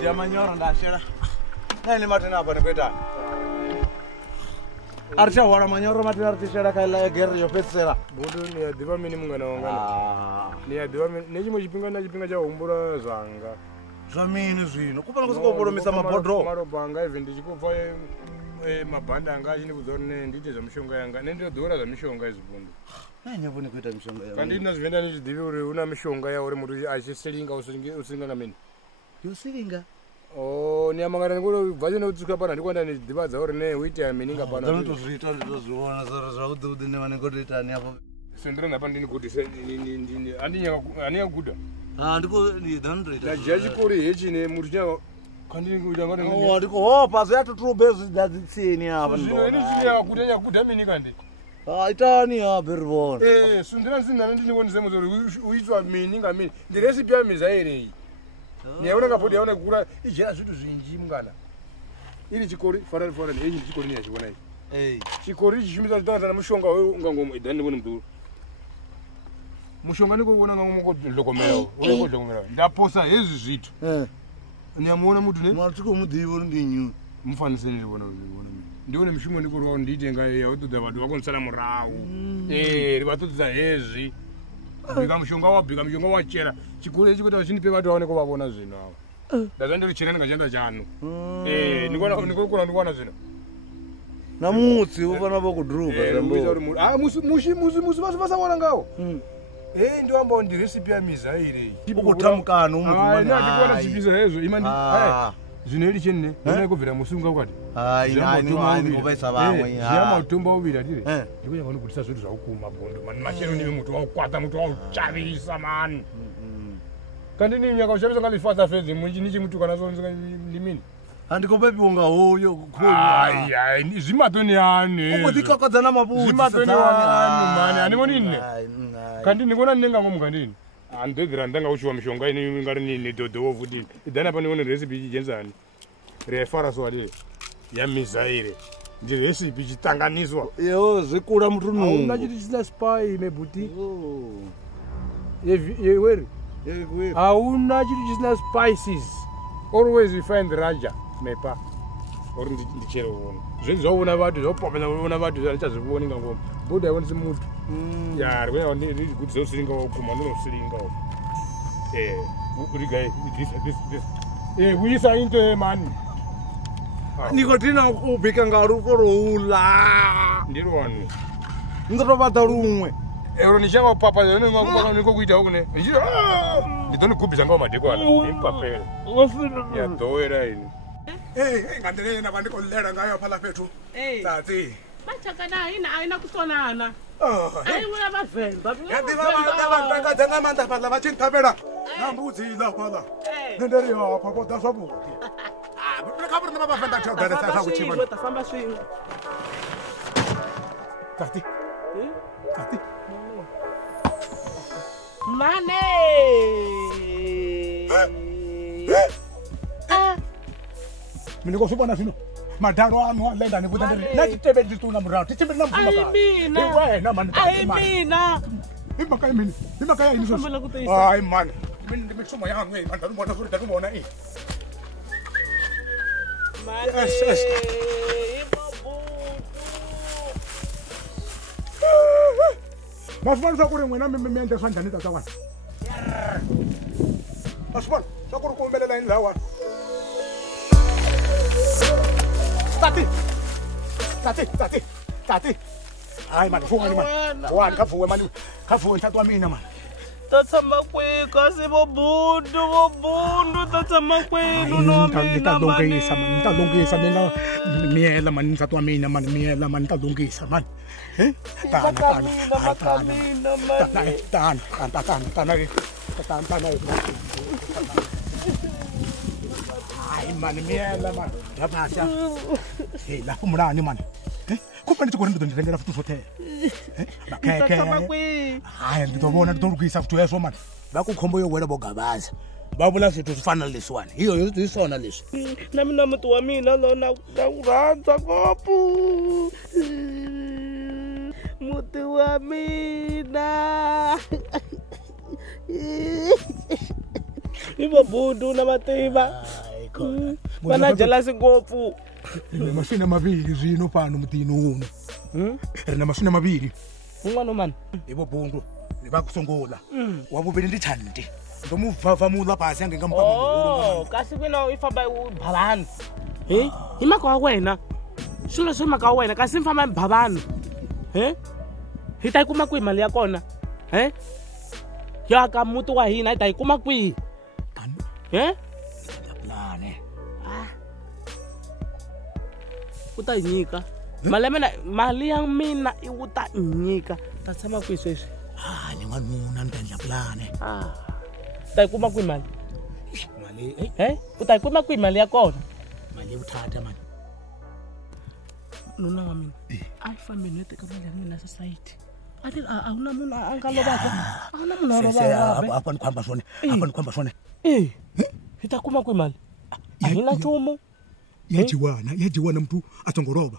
Dia manyoro ndashera. Nani matena apa nekweta. Archa wara manyoro matena artishera kaila gerri yopetsera. Budu ni adiva mini mungana wangana. Ni adiva neji mojipinga na jipinga ja umbura zanga. Zvamini zvino. Kupana kusikoboromisa mabhodro. Marobanga even ndichikufa mabhanda anga achini kuzorine ndite zvamushonga yanga. Nendo dora zvamushonga izibundu. Nani yabone kuita mishonga yanga. Kandi ina zvenda ndichidivi uri una mishonga ya uri mutu achiselinga usinga ngamini. Yusiringa. Oh, ni amangana ngolo vaje no tsuka pana ndikwanda ni divadza uri ne witi amininga pana. Ndinotozviita nditozviona zvaudzi ne ngotoita ni apo. Sendera napa ndini kuti ndini andinya kuda. Ndiko ni dandrita. Na jaji kuri hechi ne murija kandi ngikuita ngati. Ndiko hopa zvato trubezi dadzitsini apa ndo. Zvino ini chiya kutanya kuda mini kandi. Itani ya beribona. Sundira sinana ndinionise muzori uitswa mini ngamini. Ndi recipe ya mizaire iyi. Niyaona ngapodi yaona kukura ijera zvitu zvinji mungana. Iri chikori farari iyi chikori ni yachiona iyi. Chikori chishimisa zitanda mushonga wewe ungangomo idani ndibone muduru. Mushonga niko kuona ngangomo lokomera. Uko lokomera. Ndaposa hezi zvitu. Niyamuona mutu ne? Mwatiko mudivo ndinyu. Mufanise ndibona. Ndione mishonga niko rwa nditenga yautodza vantu vakonisana murau. Rivatodza hezi. Bika mushonga wachera. Chikuru chikuti vachinipe vatu vaone kuvavona zvino ava. Ndazandiri chera ndingachenda chano. Ndikokura ndikuona zvino. Namutsi ufana vokudrupa. Musi vasawana ngawo. Ndiwamba ndi recipe ya mizaire. Ukutamukana umuntu. Ndikuona chipiza hezo imani. Zvino iri chenne. Ndona kubvira musunga ukati. Nani ngobaisa vamwe. Zviyama utomba uvira atire. Ndikunya vano kutisa zvitu zvaukuma bondo. Mani machero niwe mutu waukwata mutu wauchavisa mani. Kandi ni nyaka ushavisa ngali fasta fezi munji nichi mutu kana zonzi limini. Andikopepi unga hoyo kukhulu. Zimatoni yani. Ukutikakadzana mabuti. Zimatoni yani mani. Aniboni nne. Kandi nikona nenga ngomukandini. Andedhira ndanga uchiwa mishonga ini ngari ni dodo futi. Idana pani one recipe chijenzani. Refara swadi ya mizaire. Ndi recipe chitanganiswa. Zvikura mutunhu. Auna chiti chisina spy mebuti. Where? Auna chiti chisina spices. Always you find raja mepa. Or ndichero wona. Zvinhu zvaona vatu zvopopela vona vatu zvichazviboni ngangoma. Buda yonse mutu. Yeah, we are need good so siringa okuma no siringa. Urigai this. We are into man. Nikotina ubika ngaru korula. Ndiro wanu. Ndotobata rumwe. Ero nishanga papa yone ngakubaka niko kuita ukune. Nditoni kubisa ngoma madeko ala. Impapela. Ya doera ini. Ngandele na bandiko lera ngayo phala pethu. Tati. Bachakana aina kusonana. Ayi wena bavemba. Yathi abantu akadzana amanda phala bachinthabela. Nambuzi la phala. Nenderi yapha kodwa swabuti. Kaburi nama bavenda thodala sakuchiba. Famba swingi. Tati. Tati. Mane. Mina kusubona sino. Madalo anu alenda ni kuda nathi tebe dituna mrao tichimbe na mfuma ka mina wena man mina imakaya mini imakaya ini so ay man mini ndimitsuma yangu hey man ndabona kuri ndakubona mane mafumanisa kuri mwena mente swanjani tata wana Asibona sakuri kumbelela indlawa. Tati. Hayi man, vuka man. Wani kavuwe man. Kavuwe ntatu wa mina man. Tatama kwe kasi bobundu tatama kwe no mina Ntalungisa mina miela man ntatu wa mina man miela man ntalungisa man. Tana. Ay man miela man. Yapasha. La kumulani man. Kufanele ukuthi ndo ndivendela futhi hotel. tatama kwe Hayi ngidobona ndolukisa futhi yeso man. Bakukhombo yokwela bogabaza. Babula swethu sifana leswane. Hiyo yisona leswi. na mina muti wa mina lona rhandza ngopfu muti wa mina i bobundu na matimba vana jelasi ngopfu Mashina mavili zvino pano mutini uno. Rina mashina mavili. un'wana mani Ibo bundu nibakusongola. Wabubili ndithandi. Ndomuvava mula pasi ange ngampama. kasi kwina i famba u ba vanhu hi mhaka wa wena swilo swi mhaka wa wena kasi mi famba mi ba vanhu hi ta yi kuma kwihi mali ya kona yo aka muti wa hina hi ta yi kuma kwihi Plane. u ta yi nyika mali ya mina i wu ta nyika ta tshama kwihi sweswi Ni n'wanuna ndendla plane. ta yi kuma kwihi mali Mali u ta yi kuma kwihi mali ya kona mali uthatha man. nuna wa mina a yi fambeni yo teka mali ya mina society a wu na munhu a nga lovaka a wu na munhu a lovaka Apa nikhamba swone. hi ta kuma kwihi mali a hi na nchumu Yajiwana mtu atongoroba.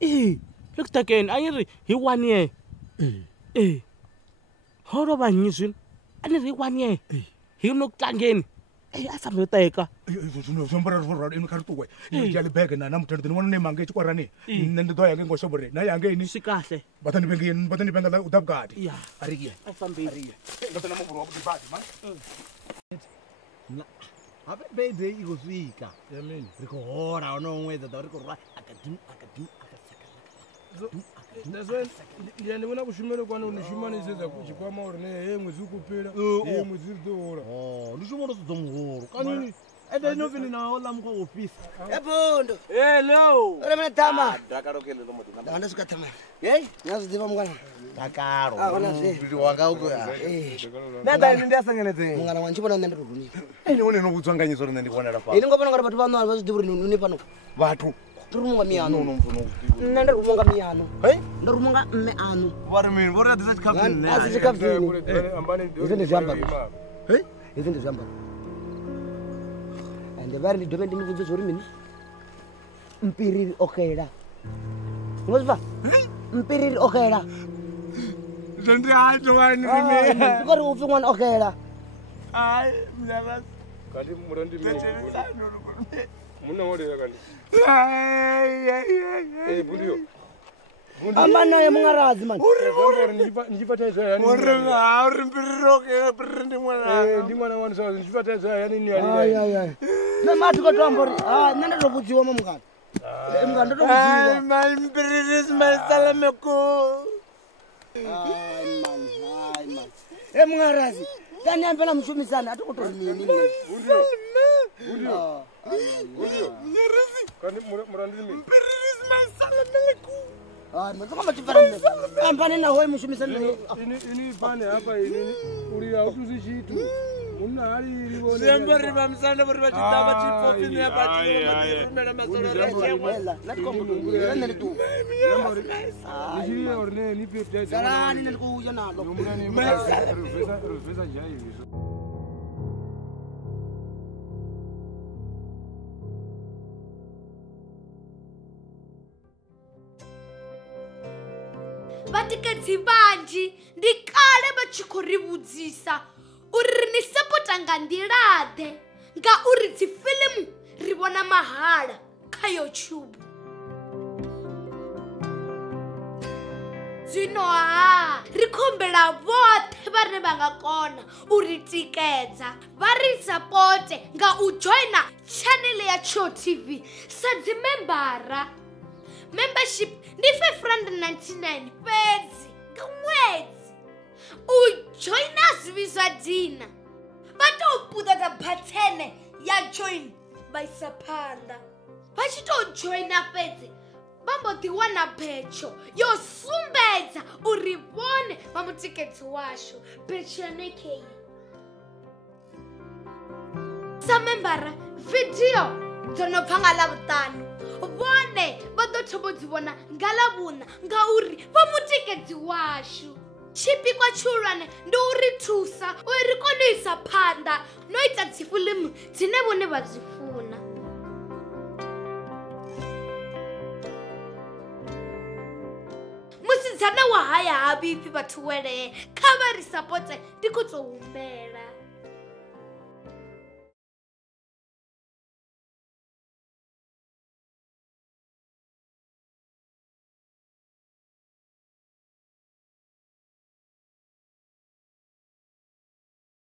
le ku tekeni a yi ri hi 1 year ho rova nyi swilo a ni ri hi 1 year hi no ku tlangeni a fambe yo teka Zombara rora inu karituwe. Ya le bag na mutendo ni wona mange chikwarani. Nende doya nge ngosobore. Na yange ni swi kahle batani benga la udabgadi. ya Ariye. a fambeni Ngotana maburu obudibadi man. Happy birthday ikufika. Yamini. Rikuhora unomwedza da rikurwa akadu. Naswe ndiyandibona kushumela kwana unishumaniseza kuchikwama uri ne mwezi ukupera mwezi utohora. Ndishumo ndo muhoro. Kanini? Ede novini na hola mko office. Ebondo. hello Ore mina tama. Ndakarokele lo moti. Ndanga suka tama. Hey, nyazidiva mngwana. Dakaro. Ona zwe. Ndi wanga uko ya. Nada Ndi asangeleze. mngwana wanje bona nende ruguni. Ene one no kutsanganyisa uri ndi kuonera pa. Ini ngopona ngara bathu vano vazidivuri nuni pano. Bathu. Rumunga miyano. No mfuno. Nende rumunga miyano. Hey? Ndo rumunga mme anu. Wari mini, wari adisa chikapini. Asi chikavini. Izo ndi zviamba. Hey? Izo ndi zviamba. Ande vari ndidove ndinivudze zvori mini. Mpiriri okera. Ngozva? Mpiriri okera. Ndi acho wani mimi. Ngori ufi mwana okera. ai mnava Kandi murandi mimi. Muna ngorera kandi. Bundiyo. Amana ya mungarazi man. Ndichifataiza yani. Uri mbiriroke, mbiriri ndi mwana. Ndi mwana wani sawa ndichifataiza yani ni Ai ai ai. Na matu ko tombori. Nenda robudziwa mungana. Mungana ndo robudziwa. Mai mbiriri simaisala meko. Ai man. Mungarazi. Tani ambela mshumisana atokutori mini. Bundiyo. Kandi murandi mimi. Mbiriri simaisala meko. Mzonga machifara mne. Ambane na hoi mshumisana. Ini pane hapa ini uri autuzi chitu. Una hali ilivyo. Siyambari vamsana vari vachitava chipopini yapatirumela masoro rechemwa. Natikombutu. Nende tu. Nichiria uri ne nipe tete. Zarani nende kuuja nalo. Nomurani ruvesa jaivi. vatikadzi vanji ndi kale va tshi khou ri vhudzisa uri ri ni sapota nga nḓilaḓe ngauri dzifilimu ri vhona mahala kha YouTube. Zwino ri khou humbela vhoṱhe vhoṱhe vhane vha nga kona u ri tikedza vha ri sapote nga u joina channel ya Cho TV sa dzimembara. Membership ndi R599 fhedzi nga ṅwedzi. U joina zwi zwa dina vha tou puṱedza bhathene ya join vha isa phanḓa. Vha tshi tou joina fhedzi vha mbo ḓi wana betsho yo sumbedza uri vhone vha mutikedzi washu. Betsho yanekei sa membara video dzo no bva nga Ḽavhuṱanu vhone vha ḓo thoma dzi vhona nga Ḽavhuṋa ngauri vha mutikedzi washu. Tshipikwa tshihulwane ndi u ri thusa uri ri kone u isa phanḓa no ita dzifiḽimu dzine vhone vha dzi funa. Musidzana wa haya ha vhifhi vhathu welee kha vha ri sapote ndi khou tou humbela.